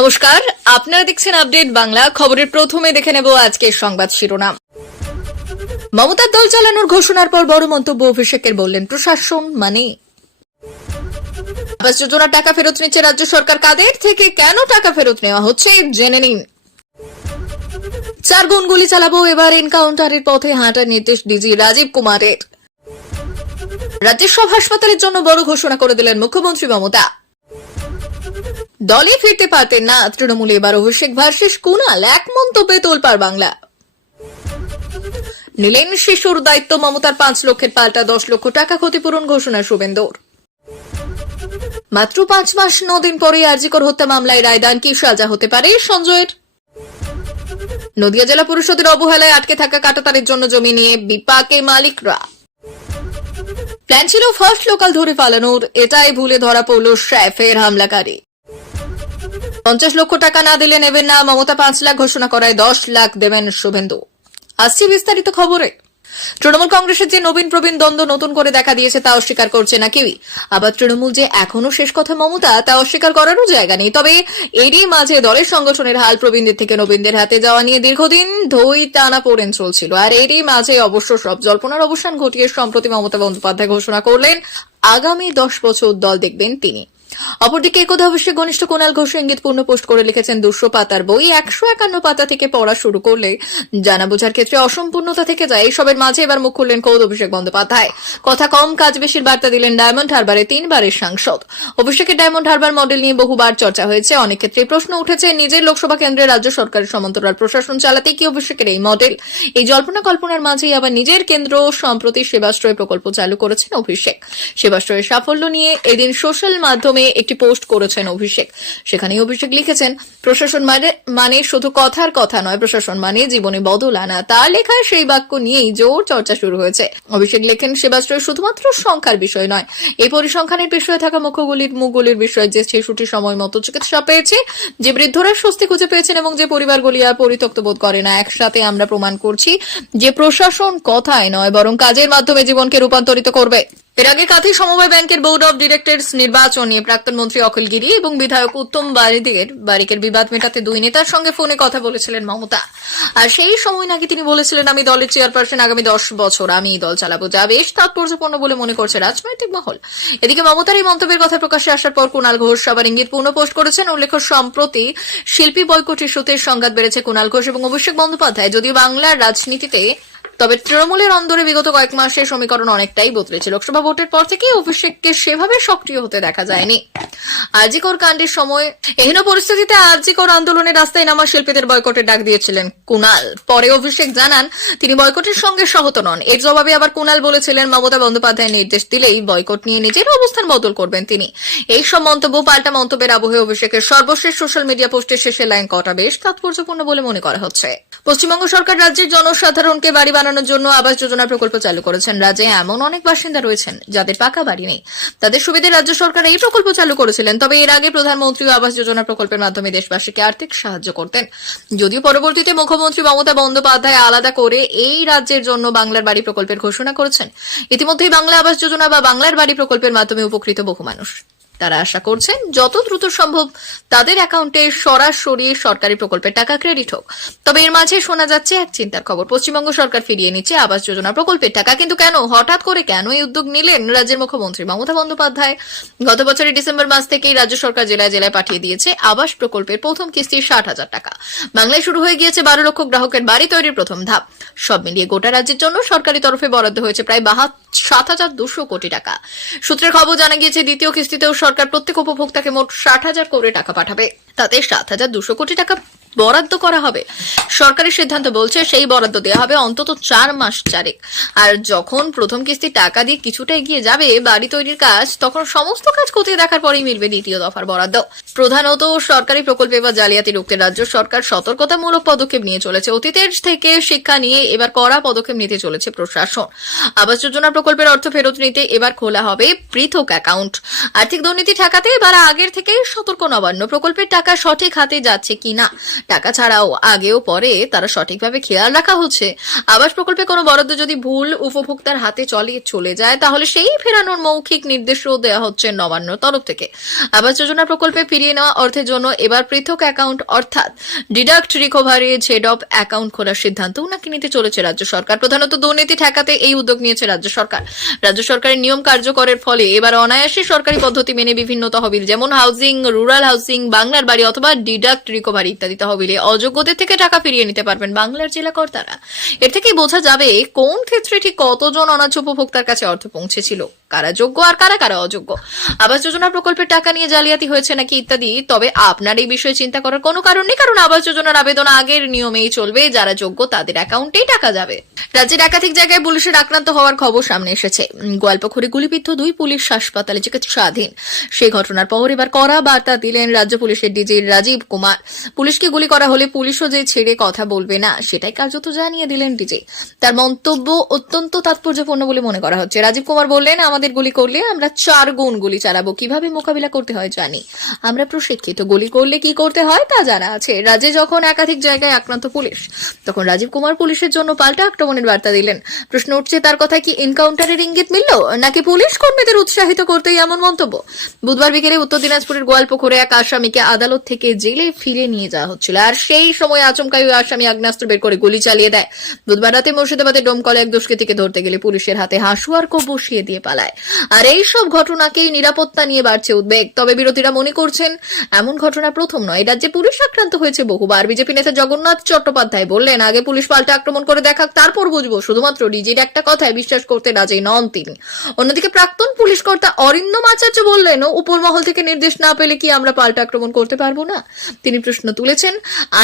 নমস্কার, আপনারা দেখছেন আপডেট বাংলা। খবরের প্রথমে দেখে নেব আজকের সংবাদ শিরোনাম। মমতার দল চালানোর ঘোষণার পর বড় মন্তব্য অভিষেকের, বললেন প্রশাসন মানে আবাস যোজনার টাকা ফেরত নিচ্ছে রাজ্য সরকার। কাদের থেকে কেন টাকা ফেরত নেওয়া হচ্ছে জেনে নিন। 4 গুণ গুলি চালাবো, এবার এনকাউন্টারের পথে হাঁটার নির্দেশ ডিজি রাজীব কুমারের। রাজ্যের সব হাসপাতালের জন্য বড় ঘোষণা করে দিলেন মুখ্যমন্ত্রী মমতা। দলে ফিরতে পারতেন না তৃণমূলে, এবার অভিষেক ভার্সেস কুণাল, এক মন্তব্যে তোলপাড় বাংলা। নিলেন শিশুর দায়িত্ব মমতার, 5 লক্ষের পাল্টা 10 লক্ষ টাকা ক্ষতিপূরণ ঘোষণা শুভেন্দুর। মাত্র 5 মাস 9 দিন পরে আরজিকর হত্যা মামলায় রায়দান, কি সাজা হতে পারে সঞ্জয়ের। নদিয়া জেলা পরিষদের অবহেলায় আটকে থাকা কাঁটাতারের জন্য জমি নিয়ে বিপাকে মালিকরা। প্ল্যান ছিল ফার্স্ট লোকাল ধরে পালানোর, এটাই ভুলে ধরা পড়ল ফের হামলাকারী। 50 লক্ষ টাকা না দিলে নেবেন না, মমতা 5 লাখ ঘোষণা করায় 10 লাখ দেবেন শুভেন্দু। আসছি বিস্তারিত খবরে। তৃণমূল কংগ্রেসের যে নবীন প্রবীণ দ্বন্দ্ব নতুন করে দেখা দিয়েছে তা অস্বীকার করছে না কেউই। আবার তৃণমূল যে এখনো শেষ কথা মমতা, তা অস্বীকার করারও জায়গা নেই। তবে এরই মাঝে দলের সংগঠনের হাল প্রবীণদের থেকে নবীনদের হাতে যাওয়া নিয়ে দীর্ঘদিন ধই টানা পড়েন চলছিল। আর এরই মাঝে অবশ্য সব জল্পনার অবসান ঘটিয়ে সম্প্রতি মমতা বন্দ্যোপাধ্যায় ঘোষণা করলেন আগামী 10 বছর দল দেখবেন তিনি। অপরদিকে একথা অবশ্যই ঘনিষ্ঠ কুণাল ঘোষ ইঙ্গিতপূর্ণ পোস্ট করে লিখেছেন, 200 পাতার বই 151 পাতা থেকে পড়া শুরু করলে জানা বোঝার ক্ষেত্রে অসম্পূর্ণতা থেকে যায়। এইসবের মাঝে এবার মুখ খুললেন খোদ অভিষেক বন্দ্যোপাধ্যায়। কথা কম কাজ বেশির বার্তা দিলেন ডায়মন্ড হারবারে 3 বারের সাংসদ। অভিষেকের ডায়মন্ড হারবার মডেল নিয়ে বহুবার চর্চা হয়েছে। অনেক ক্ষেত্রে প্রশ্ন উঠেছে, নিজের লোকসভা কেন্দ্রে রাজ্য সরকারের সমান্তরাল প্রশাসন চালাতে কি অভিষেকের এই মডেল? এই জল্পনা কল্পনার মাঝেই আবার নিজের কেন্দ্র সম্প্রতি সেবাশ্রয় প্রকল্প চালু করেছেন অভিষেক। সেবাশ্রয়ের সাফল্য নিয়ে এদিন সোশ্যাল মাধ্যমে একটি পোস্ট করেছেন অভিষেক। সেখানে অভিষেক লিখেছেন, প্রশাসন মানে শুধু কথার কথা নয়, প্রশাসন মানে জীবনে বদল আনা। তার লেখায় সেই বাক্য নিয়েই জোর চর্চা শুরু হয়েছে। অভিষেক লেখেন, সেবাশ্রয় শুধুমাত্র সংখ্যার বিষয় নয়, এই পরিসংখ্যানের বিষয়ে থাকা মুখগুলির বিষয়, যে শিশুটি সময় মতো চিকিৎসা পেয়েছে, যে বৃদ্ধরা স্বস্তি খুঁজে পেয়েছেন এবং যে পরিবারগুলি আর পরিত্যক্ত বোধ করে না। একসাথে আমরা প্রমাণ করছি যে প্রশাসন কথায় নয় বরং কাজের মাধ্যমে জীবনকে রূপান্তরিত করবে। এর আগে কাঁথি সমবায় ব্যাংকের বোর্ড অব ডিরেক্টরস নির্বাচন নিয়ে প্রাক্তন মন্ত্রী অখিল গিরি এবং বিধায়ক উত্তম বারিকের বিবাদ মেটাতে 2 নেতার সঙ্গে ফোনে কথা বলেছিলেন মমতা। আর সেই সময় নাকি তিনি বলেছিলেন, আমি দলের চেয়ারপারসন, আগামী 10 বছর আমি দল চালাবো, যা বেশ তাৎপর্যপূর্ণ বলে মনে করছে রাজনৈতিক মহল। এদিকে মমতার এই মন্তব্যের কথা প্রকাশ্যে আসার পর কুণাল ঘোষ আবার ইঙ্গিতপূর্ণ পোস্ট করেছেন। উল্লেখ্য, সম্প্রতি শিল্পী বয়কট ইস্যুতে সংঘাত বেড়েছে কুণাল ঘোষ এবং অভিষেক বন্দ্যোপাধ্যায়। যদিও বাংলার রাজনীতিতে তবে তৃণমূলের অন্দরে বিগত কয়েক মাসে সমীকরণ অনেকটাই বদলেছে। লোকসভা ভোটের পর থেকে অভিষেককে সেভাবে সক্রিয় হতে দেখা যায়নি। আরজিকর কাণ্ডের সময় এহেন পরিস্থিতিতে আরজিকর আন্দোলনের রাস্তায় নামা শিল্পীদের বয়কটের ডাক দিয়েছিলেন কুণাল। পরে অভিষেক জানান তিনি বয়কটের সঙ্গে সহত নন। এর জবাবে আবার কুণাল বলেছিলেন, মমতা বন্দ্যোপাধ্যায় নির্দেশ দিলেই বয়কট নিয়ে নিজের অবস্থান বদল করবেন তিনি। এই সব মন্তব্য পাল্টা মন্তব্যের আবহে অভিষেকের সর্বশেষ সোশ্যাল মিডিয়া পোস্টের শেষে লাইন কটা বেশ তাৎপর্যপূর্ণ বলে মনে করা হচ্ছে। পশ্চিমবঙ্গ সরকার রাজ্যের জনসাধারণকে বাড়ি বানানোর জন্য আবাস যোজনা প্রকল্প চালু করেছেন। রাজ্যে এমন অনেক বাসিন্দা রয়েছেন যাদের পাকা বাড়ি নেই, তাদের সুবিধে রাজ্য সরকার এই প্রকল্প চালু করেছিলেন। তবে এর আগে প্রধানমন্ত্রী আবাস যোজনা প্রকল্পের মাধ্যমে দেশবাসীকে আর্থিক সাহায্য করতেন। যদিও পরবর্তীতে মুখ্যমন্ত্রী মমতা বন্দ্যোপাধ্যায় আলাদা করে এই রাজ্যের জন্য বাংলার বাড়ি প্রকল্পের ঘোষণা করেছেন। ইতিমধ্যেই বাংলা আবাস যোজনা বা বাংলার বাড়ি প্রকল্পের মাধ্যমে উপকৃত বহু মানুষ। তারা আশা করছেন যত দ্রুত সম্ভব তাদের অ্যাকাউন্টে সরাসরি সরকারি প্রকল্পের টাকা ক্রেডিট হোক। তবে এর মাঝে শোনা যাচ্ছে এক চিন্তার খবর, পশ্চিমবঙ্গ সরকার ফিরিয়ে নিচ্ছে আবাস যোজনা প্রকল্পের টাকা। কিন্তু কেন, হঠাৎ করে কেন এই উদ্যোগ নিলেন রাজ্যের মুখ্যমন্ত্রী মমতা বন্দ্যোপাধ্যায়? গত বছরের ডিসেম্বর মাস থেকেই রাজ্য সরকার জেলায় জেলায় পাঠিয়ে দিয়েছে আবাস প্রকল্পের প্রথম কিস্তির 60,000 টাকা। বাংলায় শুরু হয়ে গিয়েছে 12 লক্ষ গ্রাহকের বাড়ি তৈরির প্রথম ধাপ। সব মিলিয়ে গোটা রাজ্যের জন্য সরকারি তরফে বরাদ্দ হয়েছে প্রায় 7,200 কোটি টাকা। সূত্রের খবর জানা গিয়েছে, দ্বিতীয় কিস্তিতেও সরকার প্রত্যেক উপভোক্তাকে মোট 60,000 করে টাকা পাঠাবে। তাতে 7,200 কোটি টাকা বরাদ্দ করা হবে। সরকারি সিদ্ধান্ত বলছে সেই বরাদ্দ দেওয়া হবে অন্তত 4 মাস চারেক। আর যখন প্রথম কিস্তি টাকা দিয়ে কিছুটা এগিয়ে যাবে বাড়ি তৈরির কাজ, তখন সমস্ত কাজ খতিয়ে দেখার পরেই মিলবে দ্বিতীয় দফার বরাদ্দ। প্রধানত সরকারি প্রকল্পে বা জালিয়াতি রুখতে রাজ্য সরকার সতর্কতামূলক পদক্ষেপ নিয়ে চলেছে। অতীতের থেকে শিক্ষা নিয়ে এবার কড়া পদক্ষেপ নিতে চলেছে প্রশাসন। আবাস যোজনা প্রকল্পের অর্থ ফেরত নিতে এবার খোলা হবে পৃথক অ্যাকাউন্ট। আর্থিক দুর্নীতি ঠেকাতে এবার আগের থেকেই সতর্ক নবান্ন, প্রকল্পের টাকা সঠিক হাতে যাচ্ছে কিনা টাকা ছাড়াও আগেও পরে তারা সঠিকভাবে খেয়াল রাখা হচ্ছে। আবাস প্রকল্পে কোনো বরাদ্দ যদি ভুল উপভোক্তার হাতে চলে যায় তাহলে সেই ফেরানোর মৌখিক নির্দেশও দেওয়া হচ্ছে নবান্নর তরফ থেকে। আবাস যোজনা প্রকল্পে ফিরিয়ে নেওয়া অর্থের জন্য এবার পৃথক অ্যাকাউন্ট অর্থাৎ deduct recovery Z of account খোলার সিদ্ধান্তও নাকি নিতে চলেছে রাজ্য সরকার। প্রধানত দুর্নীতি ঠেকাতে এই উদ্যোগ নিয়েছে রাজ্য সরকার। রাজ্য সরকারের নিয়ম কার্যকরের ফলে এবার অনায়াসে সরকারি পদ্ধতি মেনে বিভিন্ন তহবিল যেমন হাউজিং, রুরাল হাউজিং, বাংলার বাড়ি অথবা ডিডাক্ট রিকভারি ইত্যাদি তহবিলে অযোগ্যদের থেকে টাকা ফিরিয়ে নিতে পারবেন বাংলার জেলা কর্তারা। এর থেকেই বোঝা যাবে কোন ক্ষেত্রে ঠিক কতজন অনার্য উপভোক্তার কাছে অর্থ পৌঁছেছিল, কারা যোগ্য আর কারা অযোগ্য, আবাস যোজনা প্রকল্পের টাকা নিয়ে জালিয়াতি হয়েছে নাকি ইত্যাদি। তবে আপনার এই বিষয়ে চিন্তা করার কোনো কারণ নেই, কারণ আবাস যোজনার আবেদন আগের নিয়মেই চলবে। যারা যোগ্য তাদের অ্যাকাউন্টেই টাকা যাবে। রাজ্যের একাধিক জায়গায় পুলিশের আক্রান্ত হওয়ার খবর সামনে এসেছে। গোয়ালপুরে গুলিবিদ্ধ 2 পুলিশ হাসপাতালে চিকিৎসাধীন। সেই ঘটনার পর এবার কড়া বার্তা দিলেন রাজ্য পুলিশের ডিজি রাজীব কুমার। পুলিশকে গুলি করা হলে পুলিশও যে ছেড়ে কথা বলবে না সেটাই কার্যত জানিয়ে দিলেন ডিজি। তার মন্তব্য অত্যন্ত তাৎপর্যপূর্ণ বলে মনে করা হচ্ছে। রাজীব কুমার বললেন, আমাদের গুলি করলে আমরা 4 গুণ গুলি চালাবো, কিভাবে মোকাবিলা করতে হয় জানি, আমরা প্রশিক্ষিত, গুলি করলে কি করতে হয় তা জানা আছে। রাজ্যে যখন একাধিক জায়গায় আক্রান্ত পুলিশ, তখন রাজীব কুমার পুলিশের জন্য পাল্টা আক্রমণের বার্তা দিলেন। প্রশ্ন উঠছে, তার কথায় কি এনকাউন্টারের ইঙ্গিত মিলল নাকি পুলিশ কর্মীদের উৎসাহিত করতেই এমন মন্তব্য? বুধবার বিকেলে উত্তর দিনাজপুরের গোয়ালপুরে এক আসামিকে আদালত থেকে জেলে ফিরে নিয়ে যাওয়া হচ্ছিল, আর সেই সময় আচমকাই ওই আসামি আগ্নেয়াস্ত্র বের করে গুলি চালিয়ে দেয়। বুধবার রাতে মুর্শিদাবাদের ডোমকলে এক দুষ্কৃতীকে ধরতে গেলে পুলিশের হাতে হাসুয়ার কোপ বসিয়ে দিয়ে পালায়। আর এই সব ঘটনাকেই নিরাপত্তা নিয়ে বাড়ছে উদ্বেগ। তবে বিরোধীরা মনে করছেন এমন ঘটনা প্রথম নয়, রাজ্যে পুলিশ আক্রান্ত হয়েছে বহুবার। বিজেপি নেতা জগন্নাথ চট্টোপাধ্যায় বললেন, আগে পুলিশ পাল্টা আক্রমণ করে দেখাক, তারপর বুঝবো। শুধুমাত্র ডিজির একটা কথায় বিশ্বাস করতে রাজি নন তিনি। অন্যদিকে প্রাক্তন পুলিশ কর্তা অরিন্দম আচার্য বললেন, উপর মহল থেকে নির্দেশ না পেলে কি আমরা পাল্টা আক্রমণ করতে পারবো না? তিনি প্রশ্ন তুলেছেন,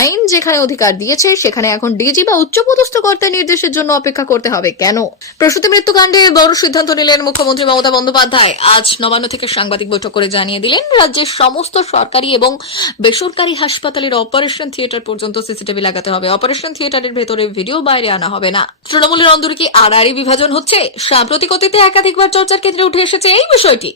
আইন যেখানে অধিকার দিয়েছে সেখানে এখন ডিজি বা উচ্চপদস্থ কর্তার নির্দেশের জন্য অপেক্ষা করতে হবে কেন? প্রসূতি মৃত্যুকাণ্ডে বড় সিদ্ধান্ত নিলেন মুখ্যমন্ত্রী মমতা বন্দ্যোপাধ্যায়। আজ নবান্ন থেকে সাংবাদিক বৈঠক করে জানিয়ে দিলেন, রাজ্যের সমস্ত সরকারি এবং বেসরকারি হাসপাতালের অপারেশন থিয়েটার পর্যন্ত সিসিটিভি লাগাতে হবে। অপারেশন থিয়েটারের ভেতরে ভিডিও বাইরে আনা হবে না। তৃণমূলের অন্দরে কি আড়াআড়ি বিভাজন হচ্ছে? সাম্প্রতিক অতীতে একাধিকবার চর্চার কেন্দ্রে উঠে এসেছে এই বিষয়টি।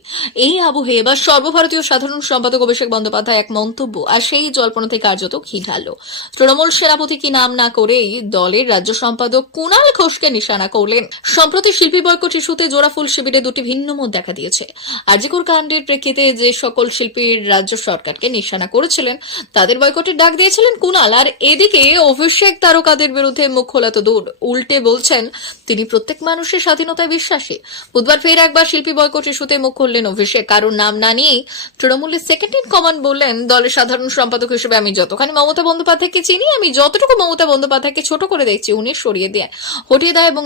এই আবহে এবার সর্বভারতীয় সাধারণ সম্পাদক অভিষেক বন্দ্যোপাধ্যায় এক মন্তব্য, আর সেই জল্পনাতে কার্যত ঘি ঢাললো। তৃণমূল সেনাপতি কি নাম না করেই দলের রাজ্য সম্পাদক কুণাল ঘোষকে নিশানা করলেন। সম্প্রতি শিল্পী বয়কট ইস্যুতে জোড়াফুল শিবিরে 2টি ভিন্ন মত দেখা দিয়েছে। আরজিকর কাণ্ডের প্রেক্ষিতে যে সকল শিল্পীর রাজ্য সরকারকে নিশানা করেছিলেন তাদের বয়কটের ডাক দিয়েছিলেন কুণাল, আর এদিকে অভিষেক তারকাদের বিরুদ্ধে মুখ খোলা তো দূর, উল্টে বলছেন তিনি প্রত্যেক মানুষের স্বাধীনতায় বিশ্বাসী। বুধবার ফের একবার শিল্পী বয়কট ইস্যুতে মুখ খুললেন অভিষেক। কারণ নাম না নিয়েই তৃণমূলের সেকেন্ড ইন কমান্ড বললেন, দলের সাধারণ সম্পাদক হিসেবে আমি যতখানি মমতা বন্দ্যোপাধ্যায়কে চিনি, আমি যতটুকু মমতা বন্দ্যোপাধ্যায়কে ছোট করে দেখছি, উনি সরিয়ে হটিয়ে দেয় এবং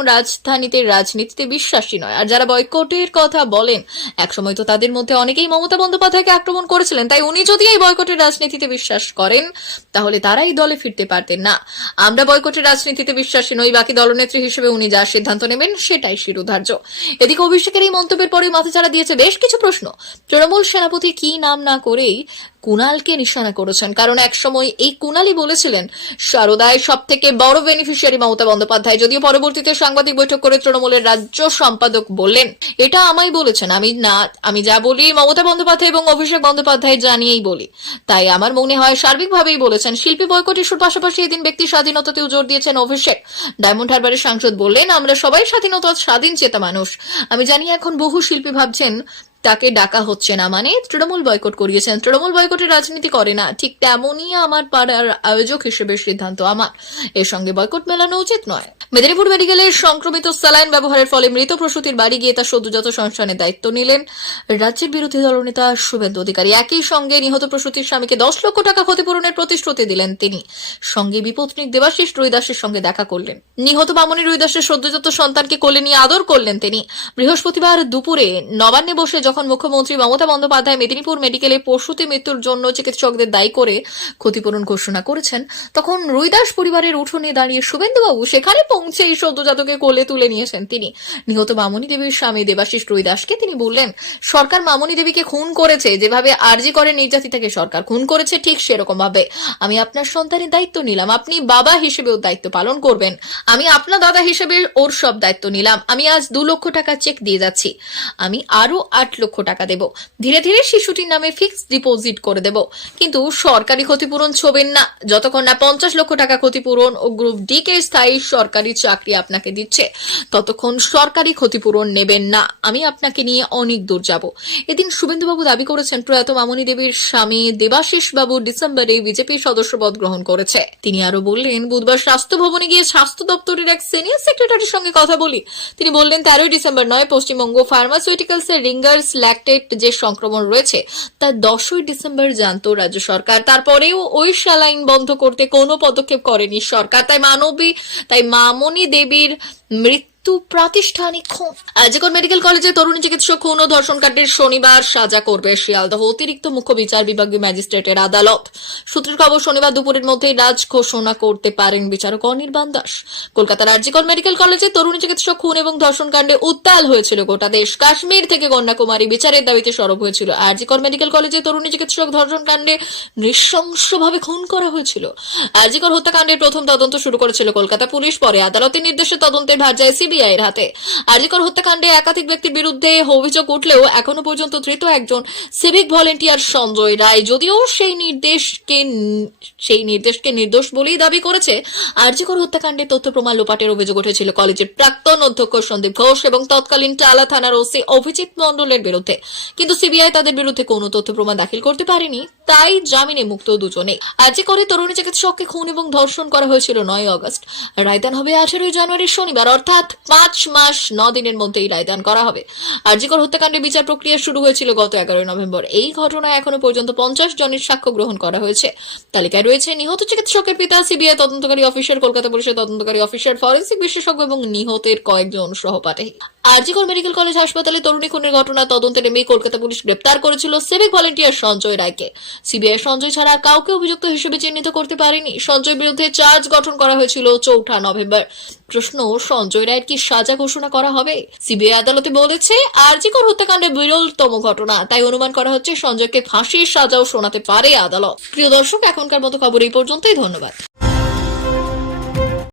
রাজনীতিতে বিশ্বাসী নয়। আর যারা বয়কটের কথা বলেন, একসময় তো তাদের মধ্যে অনেকেই মমতা বন্দ্যোপাধ্যায়কে আক্রমণ করেছিলেন। তাই উনি যদি এই বয়কটের রাজনীতিতে বিশ্বাস করেন তাহলে তারাই দলে ফিরতে পারতেন না। আমরা বয়কটের রাজনীতিতে বিশ্বাসী নই, বাকি দলনেত্রী হিসেবে উনি যা সিদ্ধান্ত নেবেন সেটাই শিরোধার্য। এদিকে অভিষেকের এই মন্তব্যের পরে মাথাচাড়া দিয়েছে বেশ কিছু প্রশ্ন। তৃণমূল সেনাপতি কি নাম না করেই কুণালকে নিশানা করেছেন, কারণ একসময় এই কুণালই বলেছিলেন শারদায় সব থেকে বড় বেনিফিশিয়ারি মমতা বন্দ্যোপাধ্যায়। যদিও পরবর্তীতে সাংবাদিক বৈঠক করে তৃণমূলের রাজ্য সম্পাদক বললেন, এটা আমায় বলেছেন, আমি যা বলি মমতা বন্দ্যোপাধ্যায় এবং অভিষেক বন্দ্যোপাধ্যায় জানিয়েই বলি। তাই আমার মনে হয় সার্বিকভাবেই বলেছেন। শিল্পী বয়কট ইস্যুর পাশাপাশি এদিন ব্যক্তি স্বাধীনতাতেও জোর দিয়েছেন অভিষেক। ডায়মন্ড হারবারের সাংসদ বললেন, আমরা সবাই স্বাধীন চেতা মানুষ। আমি জানি এখন বহু শিল্পী ভাবছেন তাকে ডাকা হচ্ছে না মানে তৃণমূল বয়কট করিয়েছেন। তৃণমূল বয়কটের রাজনীতি করে না, ঠিক তেমনই আমার পাড়ার আয়োজক হিসেবে সিদ্ধান্ত আমার, এর সঙ্গে বয়কট মেলানো উচিত নয়। মেদিনীপুর মেডিকেলের সংক্রমিত স্যালাইন ব্যবহারের ফলে মৃত প্রসূতির বাড়ি গিয়ে তার সদ্যজাত সংস্থানের দায়িত্ব নিলেন রাজ্যের বিরোধী দলনেতা শুভেন্দু অধিকারী। একই সঙ্গে নিহত প্রসূতির স্বামীকে 10 লক্ষ টাকা ক্ষতিপূরণের প্রতিশ্রুতি দিলেন তিনি। সঙ্গে বিপত্নিক দেবাশিস রুইদাসের সঙ্গে দেখা করলেন। নিহত মামনি রুইদাসের সদ্যজাত সন্তানকে কোলে নিয়ে আদর করলেন তিনি। বৃহস্পতিবার দুপুরে নবান্নে বসে যখন মুখ্যমন্ত্রী মমতা বন্দ্যোপাধ্যায় মেদিনীপুর মেডিকেলে প্রসূতি মৃত্যুর জন্য চিকিৎসকদের দায়ী করে ক্ষতিপূরণ ঘোষণা করেছেন, তখন রুইদাস পরিবারের উঠোনে দাঁড়িয়ে শুভেন্দুবাবু সেখানে পৌঁছে এই সদ্যজাতকে কোলে তুলে নিয়েছেন তিনি। নিহত মামনি দেবীর স্বামী দেবাশিস রুইদাসকে তিনি বললেন, সরকার মামনি দেবীকে খুন করেছে, যেভাবে আরজি করে নির্যাতিতাকে সরকার খুন করেছে ঠিক সেরকম ভাবে আমি আপনার সন্তানের দায়িত্ব নিলাম। আপনি বাবা হিসেবে ওর দায়িত্ব পালন করবেন, আমি আপনার দাদা হিসেবে ওর সব দায়িত্ব নিলাম। আমি আজ 2 লক্ষ টাকা চেক দিয়ে যাচ্ছি, আমি আরো 8 লক্ষ টাকা দেব, ধীরে ধীরে শিশুটির নামে ফিক্সড ডিপোজিট করে দেব, কিন্তু সরকারি ক্ষতিপূরণ ছোবেন না। যতক্ষণ না 50 লক্ষ টাকা ক্ষতিপূরণ ও গ্রুপ ডি কে স্থায়ী সরকারি চাকরি আপনাকে দিচ্ছে, ততক্ষণ সরকারি ক্ষতিপূরণ নেবেন না। আমি আপনাকে নিয়ে অনেক দূর যাব। এদিন শুভেন্দুবাবু দাবি করেছেন, প্রয়াত মামনি দেবীর স্বামী দেবাশিস বাবু ডিসেম্বরে বিজেপি সদস্যপদ গ্রহণ করেছে। তিনি আরো বললেন, বুধবার স্বাস্থ্য ভবনে গিয়ে স্বাস্থ্য দপ্তরের এক সিনিয়র সেক্রেটারির সঙ্গে কথা বলি। তিনি বললেন, 13 ডিসেম্বর নয়, পশ্চিমবঙ্গ ফার্মাসিউটিক্যালস এর রিঙ্গার্স ল্যাকটেট যে সংক্রমণ রয়েছে তা 10 ডিসেম্বর জানতো রাজ্য সরকার। তারপরেও ওই স্যালাইন বন্ধ করতে কোনো পদক্ষেপ করেনি সরকার। তাই মামনি দেবীর মৃত্যু প্রাতিষ্ঠানিক খুন। আজিকর মেডিকেল কলেজে তরুণী চিকিৎসক খুন ও ধর্ষণ কাণ্ডের শনিবার সাজা করবে শিয়ালদহ অতিরিক্ত মুখ্য বিচার বিভাগীয় ম্যাজিস্ট্রেটের আদালত। সূত্রের খবর, শনিবার দুপুরের মধ্যেই রাজ ঘোষণা করতে পারেন বিচারক অনির্বাণ দাস। কলকাতার আজিকর মেডিকেল কলেজে তরুণী চিকিৎসক খুন এবং ধর্ষণ কাণ্ডে উত্তাল হয়েছিল গোটা দেশ। কাশ্মীর থেকে কন্যাকুমারী বিচারের দাবিতে সরব হয়েছিল। আজিকর মেডিকেল কলেজে তরুণী চিকিৎসক ধর্ষণ কাণ্ডে নৃশংসভাবে খুন করা হয়েছিল। আজিকর হত্যাকাণ্ডের প্রথম তদন্ত শুরু করেছিল কলকাতা পুলিশ, পরে আদালতের নির্দেশে তদন্তের ভার যায় সিবিআই এর হাতে। আজিকর হত্যাকাণ্ডে একাধিক ব্যক্তির বিরুদ্ধে অভিযোগ উঠলেও এখনো পর্যন্ত ধৃত একজন সিভিক ভলেন্টিয়ার সঞ্জয় রায়। যদিও সেই নির্দেশকে নির্দোষ বলেই দাবি করেছে। আজিকর হত্যাকাণ্ডে তথ্য প্রমাণ লোপাটের অভিযোগ উঠেছিল কলেজের প্রাক্তন অধ্যক্ষ সন্দীপ ঘোষ এবং তৎকালীন টালা থানার ওসি অভিজিৎ মণ্ডলের বিরুদ্ধে, কিন্তু সিবিআই তাদের বিরুদ্ধে কোনো তথ্য প্রমাণ দাখিল করতে পারেনি, তাই জামিনে মুক্ত দুজনেই। আজিকরে তরুণী চিকিৎসককে খুন এবং ধর্ষণ করা হয়েছিল 9 আগস্ট। রায়দান হবে 18 জানুয়ারি শনিবার, অর্থাৎ 5 মাস 9 দিনের মধ্যেই রায়দান করা হবে। আজিকর হত্যাকাণ্ডে বিচার প্রক্রিয়া শুরু হয়েছিল গত 11 নভেম্বর। এই ঘটনায় এখনো পর্যন্ত 50 জনের সাক্ষ্য গ্রহণ করা হয়েছে। তালিকায় রয়েছে নিহত চিকিৎসকের পিতা, সিবিআই তদন্তকারী অফিসার, কলকাতা পুলিশের তদন্তকারী অফিসার, ফরেন্সিক বিশেষজ্ঞ এবং নিহতের কয়েকজন সহপাঠী। আজিকর মেডিকেল কলেজ হাসপাতালে তরুণী খুনের ঘটনা তদন্তে নেমে কলকাতা পুলিশ গ্রেপ্তার করেছিল সিভিক ভলেন্টিয়ার সঞ্জয় রায়কে। সিবিআই সঞ্জয় ছাড়া কাউকে অভিযুক্ত হিসেবে চিহ্নিত করতে পারেনি। সঞ্জয়ের বিরুদ্ধে চার্জ গঠন করা হয়েছিল 4 নভেম্বর। প্রশ্ন, সঞ্জয় রায়ের কি সাজা ঘোষণা করা হবে? সিবিআই আদালতে বলেছে, আজিকর হত্যাকাণ্ডে বিরলতম ঘটনা, তাই অনুমান করা হচ্ছে সঞ্জয়কে ফাঁসির সাজাও শোনাতে পারে আদালত। প্রিয় দর্শক, এখনকার মতো খবর এই পর্যন্তই। ধন্যবাদ।